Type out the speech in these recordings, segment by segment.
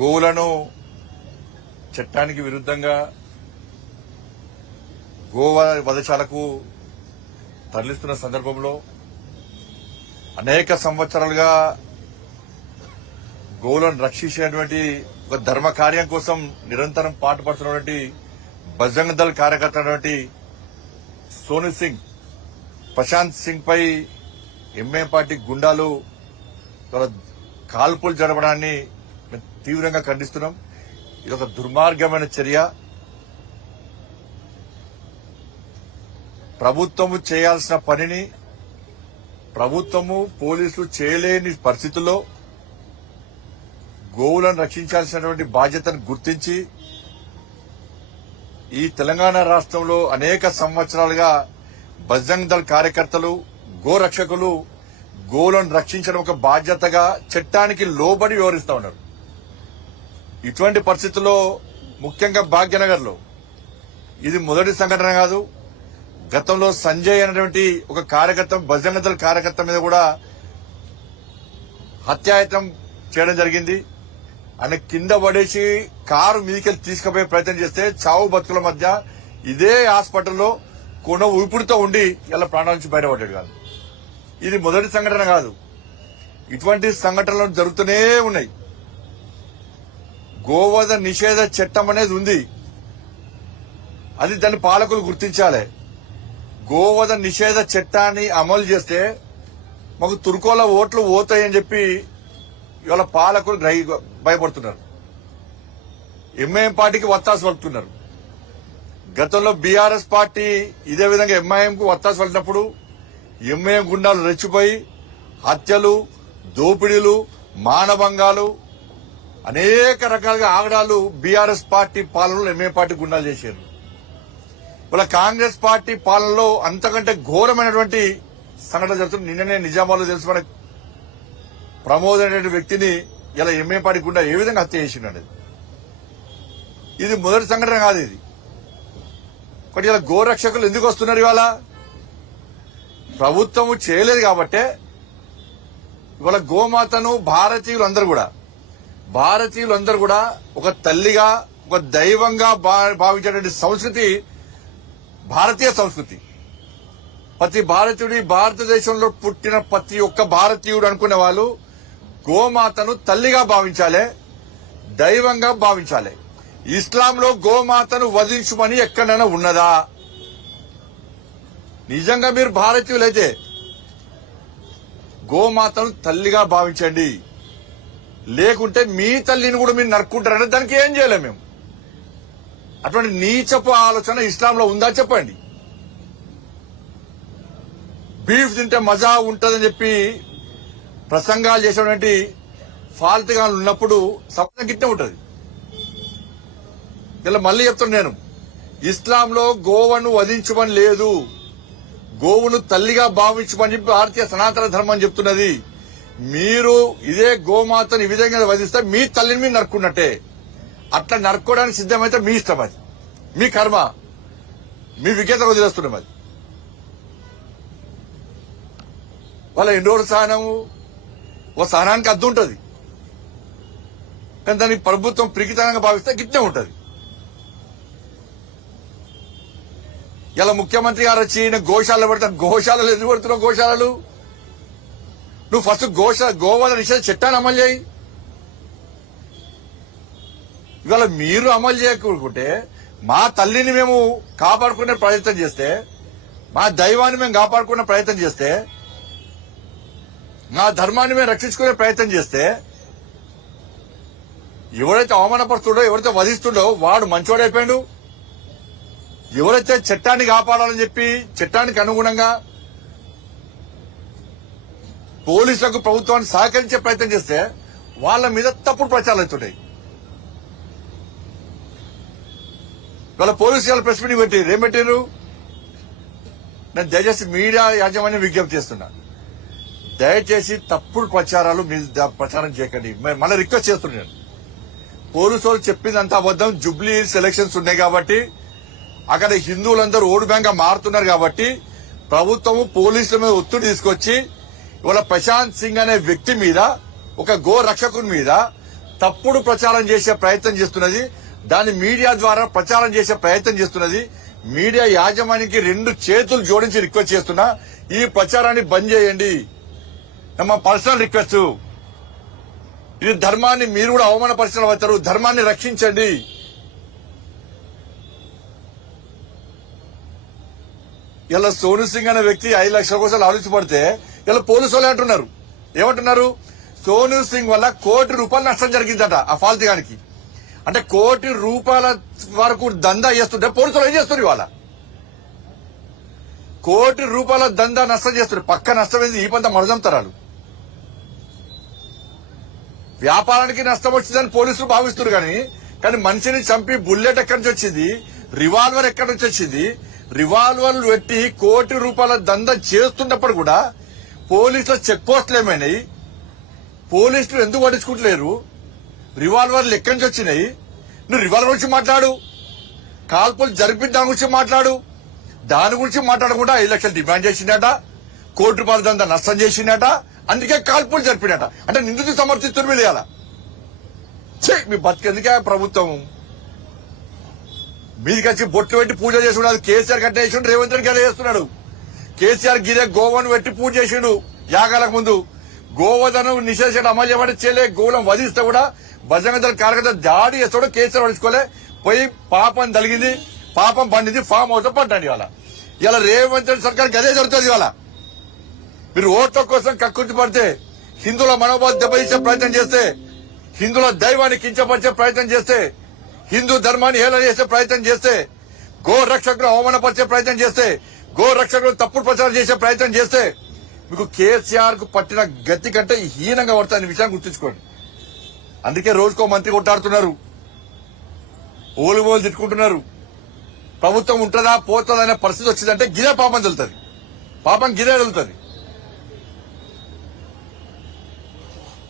గోవులను చట్టానికి విరుద్ధంగా గోవ వధశాలకు తరలిస్తున్న సందర్భంలో అనేక సంవత్సరాలుగా గోవులను రక్షించేటువంటి ఒక ధర్మ కార్యం కోసం నిరంతరం పాటుపడుతున్నటువంటి బజరంగ్ దళ్ కార్యకర్త సోను సింగ్ ప్రశాంత్ సింగ్ పై ఎంఐఎం పార్టీ గుండాలు కాల్పులు జరపడాన్ని మేము తీవ్రంగా ఖండిస్తున్నాం. ఇది ఒక దుర్మార్గమైన చర్య. ప్రభుత్వము చేయాల్సిన పనిని ప్రభుత్వము పోలీసులు చేయలేని పరిస్థితుల్లో గోవులను రక్షించాల్సినటువంటి బాధ్యతను గుర్తించి ఈ తెలంగాణ రాష్ట్రంలో అనేక సంవత్సరాలుగా బజరంగ్ దళ్ కార్యకర్తలు గోరక్షకులు గోవులను రక్షించడం ఒక బాధ్యతగా చట్టానికి లోబడి వ్యవహరిస్తా ఉన్నారు. ఇటువంటి పరిస్థితుల్లో ముఖ్యంగా భాగ్యనగర్ లో ఇది మొదటి సంఘటన కాదు. గతంలో సంజయ్ అనేటువంటి ఒక కార్యకర్త బజరంగ్ దళ్ కార్యకర్త మీద కూడా హత్యాయత్నం చేయడం జరిగింది. ఆయన కింద పడేసి కారు మీదికెళ్ళి తీసుకుపోయే ప్రయత్నం చేస్తే చావు బతుకుల మధ్య ఇదే హాస్పిటల్లో కొన ఊపిరితో ఉండి ఇలా ప్రాణాల నుంచి బయటపడ్డాడు కాదు. ఇది మొదటి సంఘటన కాదు. ఇటువంటి సంఘటనలు జరుగుతూనే ఉన్నాయి. గోవధ నిషేధ చట్టం అనేది ఉంది. అది దాన్ని పాలకులు గుర్తించాలి. గోవధ నిషేధ చట్టాన్ని అమలు చేస్తే మాకు తుర్కోల ఓట్లు పోతాయని చెప్పి ఇవాళ పాలకులు భయపడుతున్నారు. ఎంఐఎం పార్టీకి వత్తాసు పలుకుతున్నారు. గతంలో బీఆర్ఎస్ పార్టీ ఇదే విధంగా ఎంఐఎం కు వత్తాసు పలికినప్పుడు ఎంఐఎం గుండాలు రెచ్చిపోయి హత్యలు, దోపిడీలు, మానభంగాలు, అనేక రకాలుగా ఆగడాలు బీఆర్ఎస్ పార్టీ పాలనలో ఎంఐఎం పార్టీ గుండాలు చేశారు. ఇవాళ కాంగ్రెస్ పార్టీ పాలనలో అంతకంటే ఘోరమైనటువంటి సంఘటన జరుగుతుంది. నిన్ననే నిజామాబాద్లో తెలుసు మన ప్రమోద్ అనే వ్యక్తిని ఇలా ఎంఐఎం పార్టీ గుండా ఏ విధంగా హత్య చేసిండనేది. ఇది మొదటి సంఘటన కాదు. ఇది ఒకటి. ఇలా గోరక్షకులు ఎందుకు వస్తున్నారు? ఇవాళ ప్రభుత్వము చేయలేదు కాబట్టే ఇవాళ గోమాతను భారతీయులందరూ కూడా ఒక తల్లిగా, ఒక దైవంగా భావించేటువంటి సంస్కృతి భారతీయ సంస్కృతి. ప్రతి భారతీయుడి, భారతదేశంలో పుట్టిన ప్రతి ఒక్క భారతీయుడు అనుకునే వాళ్ళు గోమాతను తల్లిగా భావించాలి, దైవంగా భావించాలి. ఇస్లాంలో గోమాతను వధించుమని ఎక్కడైనా ఉన్నదా? నిజంగా మీరు భారతీయులైతే గోమాతను తల్లిగా భావించండి. లేకుంటే మీ తల్లిని కూడా మీరు నరుక్కుంటారంటే దానికి ఏం చేయలేము మేము. అటువంటి నీచపు ఆలోచన ఇస్లాంలో ఉందా చెప్పండి. బీఫ్ తింటే మజా ఉంటుందని చెప్పి ప్రసంగాలు చేసేటువంటి ఫాల్తుగా ఉన్నప్పుడు సమాజం గిట్టే ఉంటుంది. ఇలా మళ్ళీ చెప్తున్నా నేను, ఇస్లాంలో గోవును వధించమని లేదు, గోవును తల్లిగా భావించమని చెప్పి భారతీయ సనాతన ధర్మం చెప్తున్నది. మీరు ఇదే గోమాతను ఈ విధంగా వధిస్తే మీ తల్లిని మీరు నరుక్కున్నట్టే. అట్లా నరుక్కోవడానికి సిద్ధమైతే మీ ఇష్టం, అది మీ కర్మ, మీ విజ్ఞత వదిలేస్తున్నాం. అది వాళ్ళ ఎన్ని రోజుల సహనము, ఓ సహనానికి అద్దు ఉంటుంది. కానీ దాన్ని ప్రభుత్వం ప్రికితనంగా భావిస్తే గిట్టే ఉంటుంది. ఇలా ముఖ్యమంత్రి గారు వచ్చి గోశాలలో పెడతారు. గోశాలలు ఎందుకు పెడుతున్నావు? గోశాలలు నువ్వు ఫస్ట్ గోవధ నిషేధ చట్టాన్ని అమలు చేయి. ఇవాళ మీరు అమలు చేయకుంటే మా తల్లిని మేము కాపాడుకునే ప్రయత్నం చేస్తే, మా దైవాన్ని మేము కాపాడుకునే ప్రయత్నం చేస్తే, మా ధర్మాన్ని మేము రక్షించుకునే ప్రయత్నం చేస్తే, ఎవరైతే అవమానపరుస్తుండో, ఎవరైతే వధిస్తుండో వాడు మంచోడైపోయాడు. ఎవరైతే చట్టాన్ని కాపాడాలని చెప్పి చట్టానికి అనుగుణంగా పోలీసులకు ప్రభుత్వాన్ని సహకరించే ప్రయత్నం చేస్తే వాళ్ళ మీద తప్పుడు ప్రచారాలు అవుతుంటాయి. వాళ్ళ పోలీసులు ప్రెస్ మీటింగ్ పెట్టారు. ఏం పెట్టారు? నేను దయచేసి మీడియా యాజమాన్యం విజ్ఞప్తి చేస్తున్నా, దయచేసి తప్పుడు ప్రచారాలు మీరు ప్రచారం చేయకండి. మళ్ళీ రిక్వెస్ట్ చేస్తున్నాను. పోలీసు వాళ్ళు చెప్పిందంతా అబద్దం. జూబ్లీ ఎలక్షన్స్ ఉన్నాయి కాబట్టి అక్కడ హిందువులందరూ ఓటు బ్యాంక్ గా మారుతున్నారు కాబట్టి ప్రభుత్వము పోలీసుల మీద ఒత్తిడి తీసుకొచ్చి ఇవాళ ప్రశాంత్ సింగ్ అనే వ్యక్తి మీద, ఒక గో రక్షకుని మీద తప్పుడు ప్రచారం చేసే ప్రయత్నం చేస్తున్నది. దాన్ని మీడియా ద్వారా ప్రచారం చేసే ప్రయత్నం చేస్తున్నది. మీడియా యాజమాన్యానికి 2 చేతులు జోడించి రిక్వెస్ట్ చేస్తున్నా, ఈ ప్రచారాన్ని బంద్ చేయండి. మా పర్సనల్ రిక్వెస్ట్. ఇది ధర్మాన్ని మీరు కూడా అవమానపరిచిన అవుతారు. ధర్మాన్ని రక్షించండి. ఇలా సోను సింగ్ అనే వ్యక్తి 5 లక్షల కోసం ఆలోచించబడితే ఇలా పోలీసు వాళ్ళు అంటున్నారు, ఏమంటున్నారు? సోను సింగ్ వల్ల ₹1 కోటి నష్టం జరిగిందట ఆ ఫాల్తిగానికి. అంటే ₹1 కోటి వరకు దందా చేస్తుంటే పోలీసులు ఏం చేస్తారు? ఇవాళ ₹1 కోటి దందా నష్టం చేస్తారు. పక్క నష్టం ఏంది? ఈ పంత మరదంతరాలు. వ్యాపారానికి నష్టం వచ్చిందని పోలీసులు భావిస్తున్నారు. కానీ మనిషిని చంపి బుల్లెట్ ఎక్కడి నుంచి వచ్చింది? రివాల్వర్ ఎక్కడి నుంచి వచ్చింది? రివాల్వర్లు పెట్టి ₹1 కోటి దందా చేస్తున్నప్పుడు కూడా పోలీసుల చెక్ పోస్టులు ఏమైనాయి? పోలీసులు ఎందుకు పట్టించుకుంటలేరు? రివాల్వర్లు ఎక్కడి నుంచి వచ్చినాయి? నువ్వు రివాల్వర్ గురించి మాట్లాడు, కాల్పులు జరిపిన దాని గురించి మాట్లాడు. దాని గురించి మాట్లాడకుండా 5 లక్షలు డిమాండ్ చేసిందట, ₹1 కోటి దందా నష్టం చేసిందట, అందుకే కాల్పులు జరిపినట. అంటే నిందితులు సమర్థిస్తున్నారు వీళ్ళు. ఇలా మీ బతికెందుకే ప్రభుత్వం? మీదికి వచ్చి బొట్లు పెట్టి పూజ చేసుకున్నాడు. కేసీఆర్ కట్ట చేసిండు, రేవంత్ రెడ్డి గదే చేస్తున్నాడు. కేసీఆర్ గిరే గోవను పెట్టి పూజ చేసిండు యాగాలకు ముందు. గోవధను నిషేధించడం అమలు చేయబడి చేయలే. గోవులను వధిస్తే కూడా బజరంగ దళ కార్యకర్త దాడి చేస్తాడు. కేసీఆర్ పడుచుకోలే. పోయి పాపం తలిగింది, పాపం పండింది, ఫామ్ హౌస్ పడ్డాడు. ఇలా రేవంత్ రెడ్డి సర్కార్ గదే జరుగుతుంది. ఇవాళ మీరు ఓట్ల కోసం కక్కుర్తి పడితే, హిందువుల మనోభావాలు దెబ్బతీసే ప్రయత్నం చేస్తే, హిందువుల దైవాన్ని కించపరిచే ప్రయత్నం చేస్తే, హిందూ ధర్మాన్ని హేళన చేసే ప్రయత్నం చేస్తే, గో రక్షకులు అవమానపరిచే ప్రయత్నం చేస్తే, గో రక్షకులు తప్పుడు ప్రచారం చేసే ప్రయత్నం చేస్తే మీకు కేసీఆర్ కు పట్టిన గతి కంటే హీనంగా పడుతుంది విషయాన్ని గుర్తుంచుకోండి. అందుకే రోజుకో మంత్రి కొట్టాడుతున్నారు, ఓలు తిట్టుకుంటున్నారు. ప్రభుత్వం ఉంటుందా పోతుందా అనే పరిస్థితి వచ్చిందంటే గిదే పాపం తెలుతుంది. పాపం గిదే వెళ్తుంది.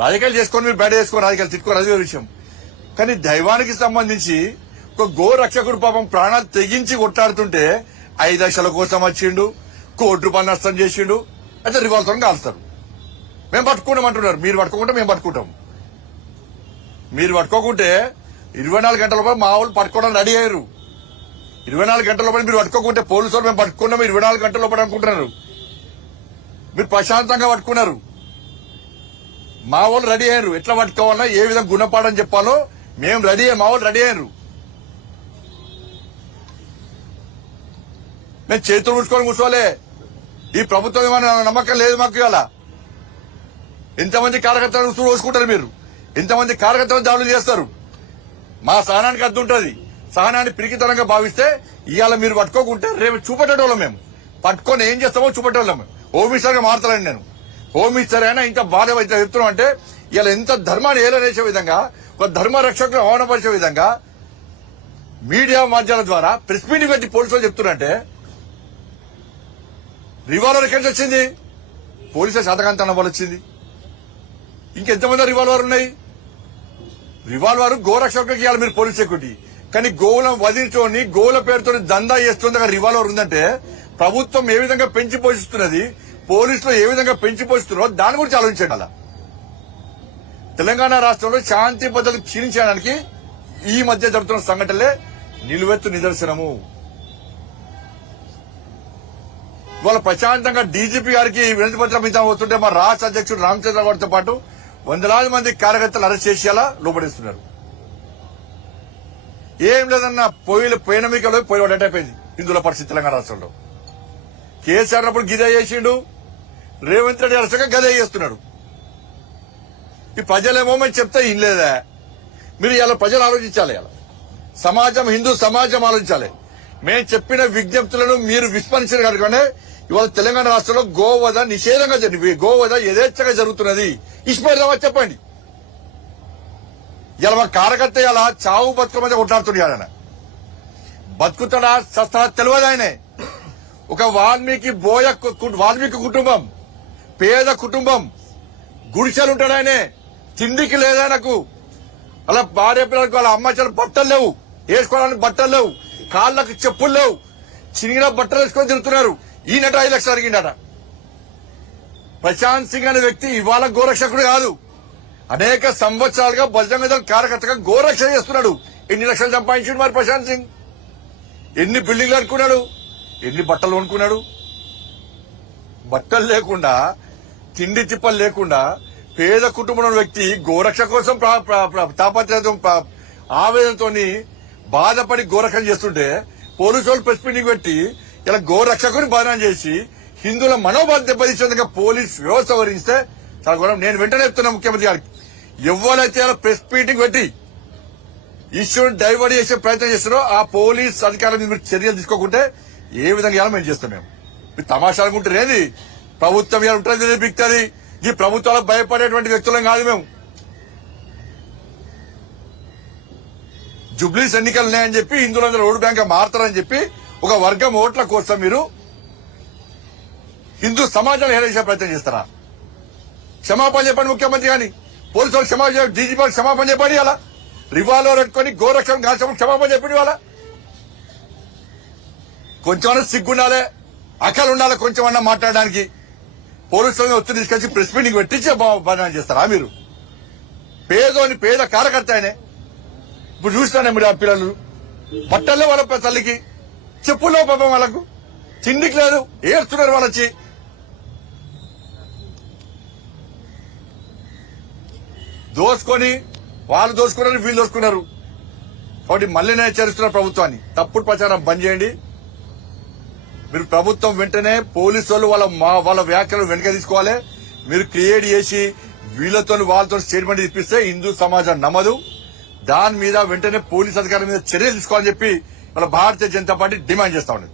రాజకీయాలు చేసుకొని మీరు బయట చేసుకొని రాజకీయాలు తిట్టుకోరు, అదే విషయం. కానీ దైవానికి సంబంధించి ఒక గో రక్షకుడు పాపం ప్రాణాలు తెగించి కొట్టాడుతుంటే 5 లక్షల కోసం వచ్చిండు, ₹1 కోటి నష్టం చేసిండు, అయితే రివాల్వర్తో కాల్స్తారు. మేము పట్టుకున్నామంటున్నారు. మీరు పట్టుకోకుంటే మేము పట్టుకుంటాం. మీరు పట్టుకోకుంటే 24 గంటల లోపల మా వాళ్ళు పట్టుకోవడానికి రెడీ అయ్యారు. 24 గంటల లోపల మీరు పట్టుకోకుంటే పోలీసు వాళ్ళు మేము పట్టుకున్నాం 24 గంటల లోపల అనుకుంటున్నారు. మీరు ప్రశాంతంగా పట్టుకున్నారు. మా వాళ్ళు రెడీ అయ్యారు. ఎట్లా పట్టుకోవాలన్నా ఏ విధంగా గుణపాఠం చెప్పాలో మేము రెడీ అయ్యాం. మా వాళ్ళు రెడీ అయ్యారు. మేము చేతులు ముడుచుకొని కూర్చోలే. ఈ ప్రభుత్వం ఏమైనా నమ్మకం లేదు మాకు. ఇవాళ ఎంతమంది కార్యకర్తలు ఉసురు పోసుకుంటారు మీరు? ఎంతమంది కార్యకర్తలు దాడులు చేస్తారు? మా సహనానికి అడ్డు ఉంటుంది. సహనాన్ని పిరికితనంగా భావిస్తే ఇవాళ మీరు పట్టుకోకుంటే రేపు చూపెట్టేటోళ్ళం. మేము పట్టుకొని ఏం చేస్తామో చూపెట్టేవాళ్ళం. హోమ్ మినిస్టర్ గా మారుతారండి నేను. హోమ్ మినిస్టర్ అయినా ఇంత బాధ చెప్తున్నాం అంటే ఇలా ఎంత ధర్మాన్ని ఏలనేసే విధంగా, ఒక ధర్మ రక్షకులు అవమానపరిచే విధంగా మీడియా మాధ్యమాల ద్వారా ప్రెస్ మీట్ పెట్టి పోలీసులు చెప్తున్నారంటే రివాల్వర్ ఎక్కడి నుంచి వచ్చింది? పోలీసుల శాతకాంతన వల్ల వచ్చింది. ఇంకెంతమంది రివాల్వర్ ఉన్నాయి? రివాల్వర్ గోరక్షకులకు ఇవ్వాలి మీరు పోలీస్ సెక్యూరిటీ. కానీ గోవులను వధించుకొని గోవుల పేరుతో దందా చేస్తుంది రివాల్వర్ ఉందంటే ప్రభుత్వం ఏ విధంగా పెంచి పోషిస్తున్నది, పోలీసులు ఏ విధంగా పెంచి పోషిస్తున్నారో దాని గురించి ఆలోచించండి. అలా తెలంగాణ రాష్ట్రంలో శాంతి భద్రతలు క్షీణించడానికి ఈ మధ్య జరుగుతున్న సంఘటనలే నిలువెత్తు నిదర్శనము. ఇవాళ ప్రశాంతంగా డీజీపీ గారికి వినతి పత్రం ఇద్దాం వస్తుంటే మా రాష్ట్ర అధ్యక్షుడు రామచంద్ర గౌడ్తో పాటు వందలాది మంది కార్యకర్తలు అరెస్ట్ చేసి అలా లోపడిస్తున్నారు. ఏం లేదన్నా పోయిన మీకలో పోయి అటెండ్ అయిపోయింది హిందువుల పరిస్థితి తెలంగాణ రాష్ట్రంలో. కేసీఆర్ అప్పుడు గిదే చేసిండు, రేవంత్ రెడ్డి అరెస్ట్గా గదే చేస్తున్నాడు. ఈ ప్రజలేమో మేము చెప్తే ఏం లేదా? మీరు ఇలా ప్రజలు ఆలోచించాలి. ఇలా సమాజం, హిందూ సమాజం ఆలోచించాలి. మేము చెప్పిన విజ్ఞప్తులను మీరు విస్మరించిన కనుకనే ఇవాళ తెలంగాణ రాష్ట్రంలో గోవధ నిషేధంగా జరిగింది. గోవధ యథేచ్ఛగా జరుగుతున్నది. ఇష్టపడదామా చెప్పండి. ఇలా మా కార్యకర్త ఇలా చావు బతుకు మధ్య కొట్లాడుతున్నాడు. ఆయన బతుకుతాడా సస్తాడా తెలియదు. ఆయనే ఒక వాల్మీకి కుటుంబం, పేద కుటుంబం, గుడిసెలుంటాడు. ఆయనే తిండికి లేదాయనకు. అలా భార్య పిల్లలకు వాళ్ళ అమ్మ చెల్లి బట్టలు లేవు, వేసుకోవడానికి బట్టలు లేవు, కాళ్ళకు చెప్పులు లేవు, చినిగిన బట్టలు వేసుకొని తిరుగుతున్నారు. ఈయనట 5 లక్షలు అడిగిండట. ప్రశాంత్ సింగ్ అనే వ్యక్తి ఇవాళ గోరక్షకుడు కాదు, అనేక సంవత్సరాలుగా బజరంగ దళ్ కార్యకర్తగా గోరక్షణ చేస్తున్నాడు. ఎన్ని లక్షలు సంపాదించాడు మరి ప్రశాంత్ సింగ్? ఎన్ని బిల్డింగ్లు అనుకున్నాడు? ఎన్ని బట్టలు కొనుక్కున్నాడు? బట్టలు లేకుండా, తిండి తిప్పలు లేకుండా పేద కుటుంబంలో వ్యక్తి గోరక్ష కోసం తాపత్రయంతో ఆవేదనతో బాధపడి గోరక్షణ చేస్తుంటే పోలీసు వాళ్ళు ప్రెస్ మీటింగ్ పెట్టి ఇలా గోరక్షకుని బాధన చేసి హిందువుల మనోభావం దెబ్బతీసేందుకు పోలీస్ వ్యవస్థ వహిస్తే చాలా ఘోరం. నేను వెంటనే చెప్తున్నా ముఖ్యమంత్రి గారికి, ఎవరైతే ఇలా ప్రెస్ మీటింగ్ పెట్టి ఇష్యూని డైవర్ట్ చేసే ప్రయత్నం చేస్తారో ఆ పోలీస్ అధికారుల మీద మీరు చర్యలు తీసుకోకుంటే ఏ విధంగా ఇలా మేము చేస్తాం. మీరు తమాషా అనుకుంటారు ఏది? ప్రభుత్వం ఇలా ఉంటుంది బిక్తుంది. ఈ ప్రభుత్వాలకు భయపడేటువంటి వ్యక్తులం కాదు మేము. జుబ్లీస్ ఎన్నికలు ఉన్నాయని చెప్పి హిందువులందరూ ఓటు బ్యాంక్ మారుతారని చెప్పి ఒక వర్గం ఓట్ల కోసం మీరు హిందూ సమాజాన్ని హేళన చేసే ప్రయత్నం చేస్తారా? క్షమాపణ చెప్పండి ముఖ్యమంత్రి గాని, పోలీసు వాళ్ళు క్షమాపణ, డీజీపీ వాళ్ళు క్షమాపణ చెప్పండి. అలా రివాల్వర్ పెట్టుకుని గోరక్షణ కాల్చమని క్షమాపణ చెప్పండి. వాళ్ళ కొంచెమన్నా సిగ్గుండాలి, అక్కలు ఉండాలి, కొంచెమన్నా మాట్లాడడానికి. పోలీసులను ఒత్తిడి తీసుకొచ్చి ప్రెస్ మీటింగ్ పెట్టించి బదనాలు చేస్తారా మీరు? పేదోని పేద కార్యకర్త ఆయనే. ఇప్పుడు చూస్తానే మీరు ఆ పిల్లలు బట్టల్లో వాళ్ళ తల్లికి, చెప్పుల్లో పాపం వాళ్ళకు తిండికి లేదు, ఏడుస్తున్నారు వాళ్ళు వచ్చి. దోసుకొని వాళ్ళు దోసుకున్నారు, వీళ్ళు దోసుకున్నారు. కాబట్టి మళ్ళీ నేను హెచ్చరిస్తున్న ప్రభుత్వాన్ని, తప్పుడు ప్రచారం బంద్ చేయండి. మీరు ప్రభుత్వం వెంటనే పోలీసు వాళ్ళు వాళ్ళ వ్యాఖ్యలు వెనక తీసుకోవాలి. మీరు క్రియేట్ చేసి వీళ్ళతో వాళ్ళతో స్టేట్మెంట్ ఇప్పిస్తే హిందూ సమాజం నమ్మదు. దాని మీద వెంటనే పోలీస్ అధికారుల మీద చర్యలు తీసుకోవాలని చెప్పి వాళ్ళ భారతీయ జనతా పార్టీ డిమాండ్ చేస్తా ఉన్నది.